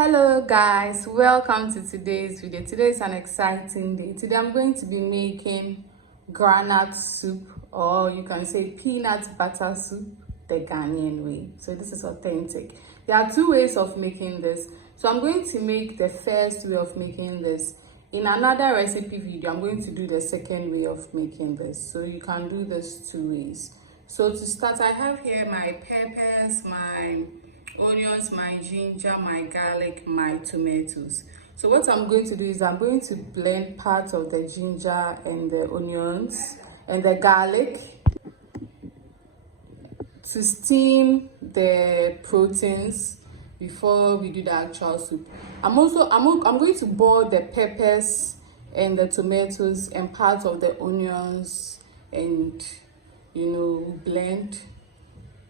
Hello guys, welcome to today's video. Today is an exciting day. Today I'm going to be making groundnut soup, or you can say peanut butter soup the Ghanaian way. So this is authentic. There are two ways of making this. So I'm going to make the first way of making this. In another recipe video, I'm going to do the second way of making this. So you can do this two ways. So to start, I have here my peppers, my onions, my ginger, my garlic, my tomatoes. So what I'm going to do is I'm going to blend part of the ginger and the onions and the garlic to steam the proteins before we do the actual soup. I'm going to boil the peppers and the tomatoes and part of the onions and blend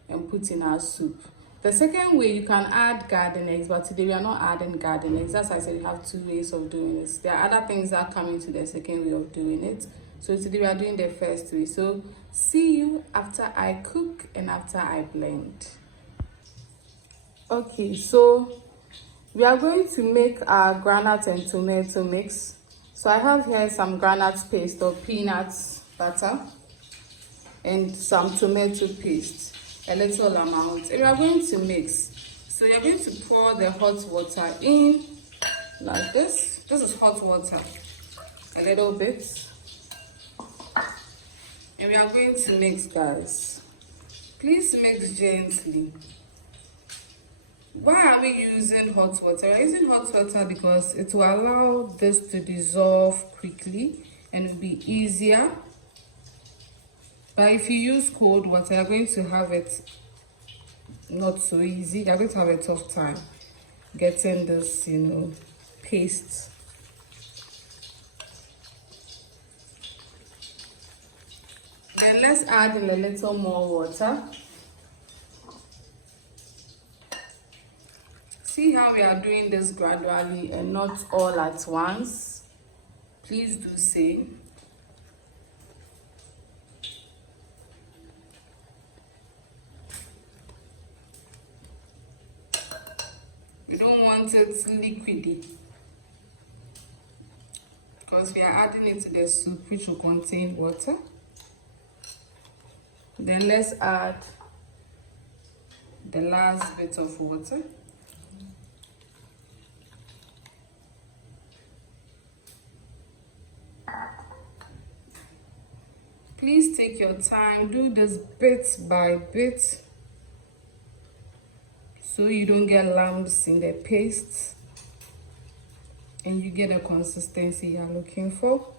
and put in our soup. The second way, you can add garden eggs, but today we are not adding garden eggs. As I said, you have two ways of doing this. There are other things that come into the second way of doing it. So today we are doing the first way. So see you after I cook and after I blend. Okay, so we are going to make our groundnut and tomato mix. So I have here some groundnut paste or peanut butter and some tomato paste. A little amount, and we are going to mix. So you're going to pour the hot water in like this. This is hot water, a little bit, and we are going to mix, guys. Please mix gently. Why are we using hot water? We're using hot water because it will allow this to dissolve quickly and it will be easier. But if you use cold water, you're going to have it not so easy. You're going to have a tough time getting this, paste. Then let's add in a little more water. See how we are doing this gradually and not all at once. Please do same. We don't want it liquidy because we are adding it to the soup, which will contain water. Then let's add the last bit of water. Please take your time, do this bit by bit, so you don't get lumps in the paste and you get the consistency you're looking for.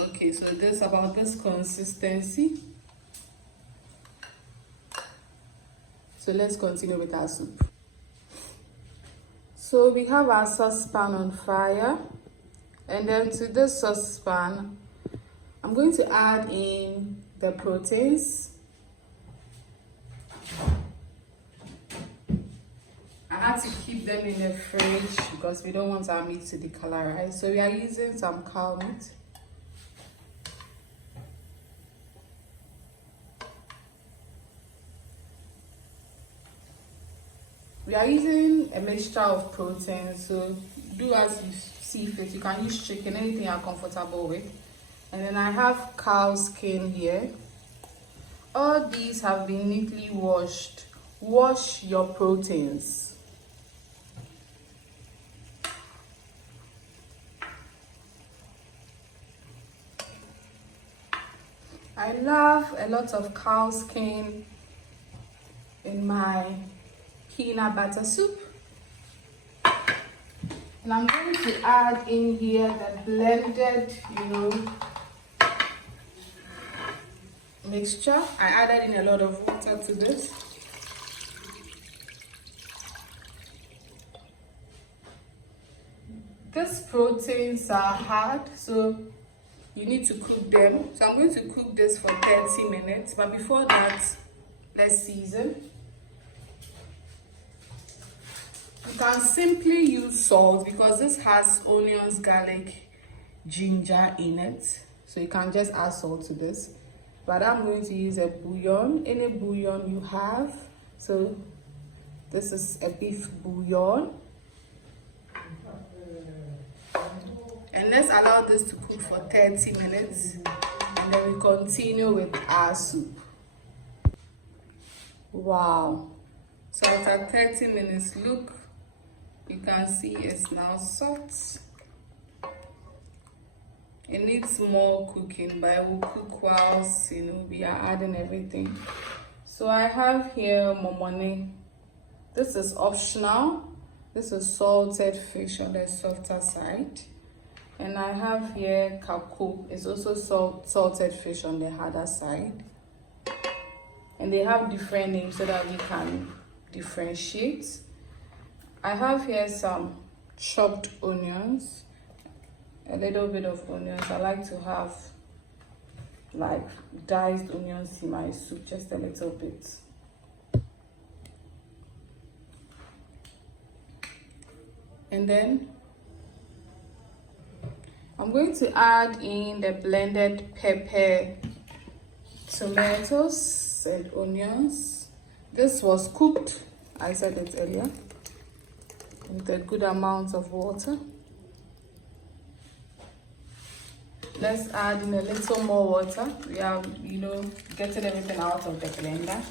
Okay, so this about this consistency. So let's continue with our soup. So we have our saucepan on fire. And then to this saucepan, I'm going to add in the proteins. I had to keep them in the fridge because we don't want our meat to decolorize. So we are using some cow meat. We are using a mixture of proteins, so do as you see fit. You can use chicken, anything you're comfortable with. And then I have cow skin here. All these have been neatly washed. Wash your proteins. I love a lot of cow skin in my peanut butter soup. And I'm going to add in here the blended, mixture. I added in a lot of water to this. These proteins are hard, so you need to cook them. So I'm going to cook this for 30 minutes. But before that, let's season. You can simply use salt because this has onions, garlic, ginger in it. so you can just add salt to this. But I'm going to use a bouillon, any bouillon you have. So this is a beef bouillon. And let's allow this to cook for 30 minutes. And then we continue with our soup. Wow. So after 30 minutes, look, you can see it's now soft. It needs more cooking, but it will cook whilst, you know, we are adding everything. So I have here momone. This is optional. This is salted fish on the softer side. And I have here kako. It's also salted fish on the harder side. And they have different names so that we can differentiate. I have here some chopped onions, a little bit of onions. I like to have like diced onions in my soup, just a little bit. And then I'm going to add in the blended pepper, tomatoes and onions. This was cooked, I said it earlier, with a good amount of water. Let's add in a little more water. We are, you know, getting everything out of the blender.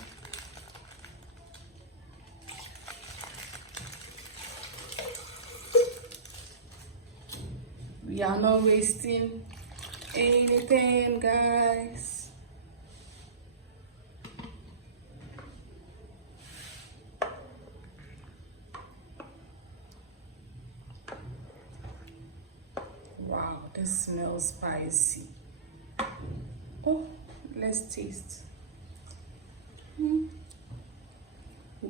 We are not wasting anything, guys. Wow, this smells spicy. Oh, let's taste. We'll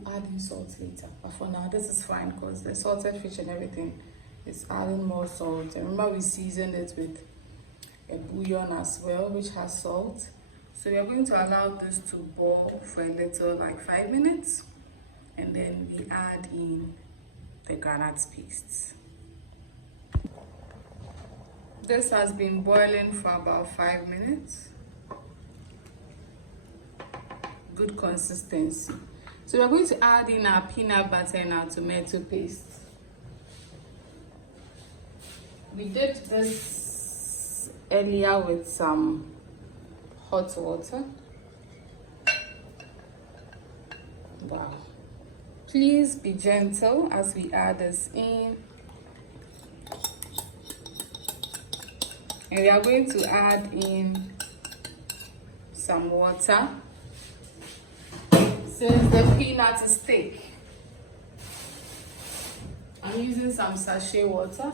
add in salt later, but for now this is fine because the salted fish and everything is adding more salt. And remember, we seasoned it with a bouillon as well, which has salt. So we are going to allow this to boil for a little, like 5 minutes, and then we add in the groundnut paste. This has been boiling for about 5 minutes. Good consistency. So we're going to add in our peanut butter and our tomato paste. We did this earlier with some hot water. Wow. Please be gentle as we add this in. And we are going to add in some water. Since the peanut is thick, I'm using some sachet water.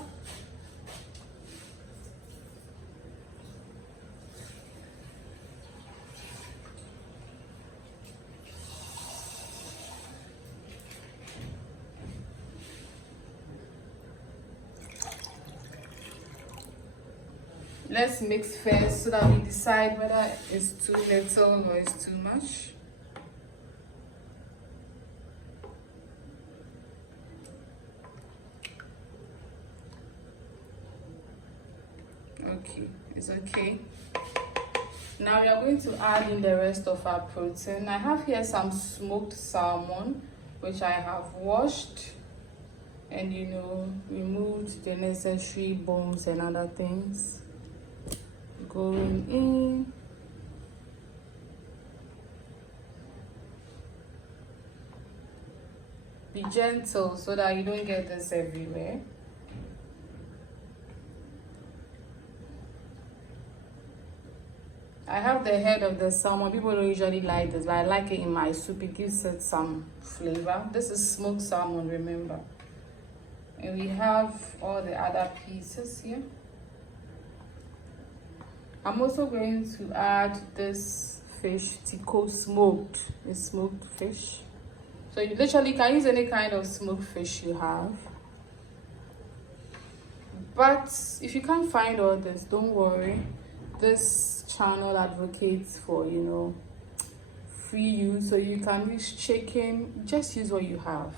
Let's mix first so that we decide whether it's too little or it's too much. Okay, it's okay. Now we are going to add in the rest of our protein. I have here some smoked salmon, which I have washed and, you know, removed the necessary bones and other things. Going in. Be gentle so that you don't get this everywhere. I have the head of the salmon. People don't usually like this, but I like it in my soup. It gives it some flavor. This is smoked salmon, remember. And we have all the other pieces here. I'm also going to add this fish, tico smoked. It's smoked fish. So you literally can use any kind of smoked fish you have. But if you can't find all this, don't worry. This channel advocates for, you know, free use. So you can use chicken. Just use what you have.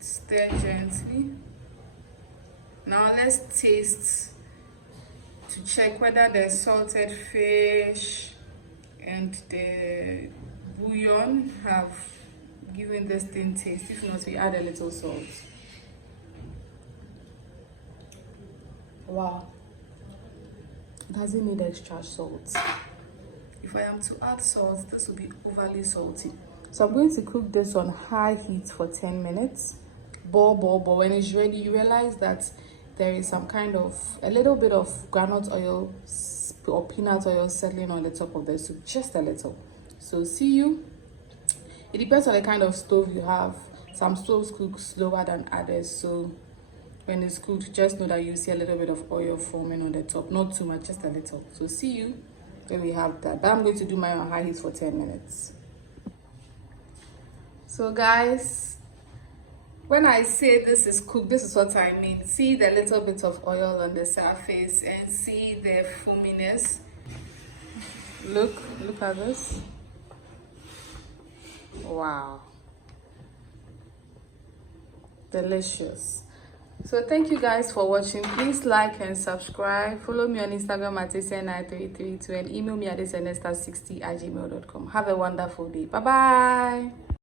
Stir gently. Now let's taste to check whether the salted fish and the bouillon have given this thing taste. If not, we add a little salt. Wow, it doesn't need extra salt. If I am to add salt, this will be overly salty. So I'm going to cook this on high heat for 10 minutes. Boil. When it's ready, you realize that there is some kind of a little bit of groundnut oil or peanut oil settling on the top of the soup, just a little. So see you. It depends on the kind of stove you have. Some stoves cook slower than others, so when it's cooked, just know that you see a little bit of oil forming on the top, not too much, just a little. So see you when we have that. But I'm going to do mine on high heat for 10 minutes. So guys, when I say this is cooked, this is what I mean. See the little bit of oil on the surface and see the foaminess. Look at this. Wow, delicious. So thank you guys for watching. Please like and subscribe. Follow me on Instagram at ACN9332 and email me at asnesta60@gmail.com. Have a wonderful day. Bye bye.